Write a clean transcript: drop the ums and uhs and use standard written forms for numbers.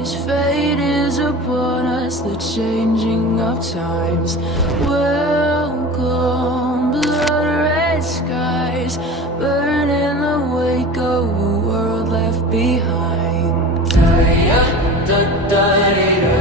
memories, fate is upon us, the changing of times. Welcome, blood red skies, burn in the wake of a world left behind. Da-da-da-da-da-da.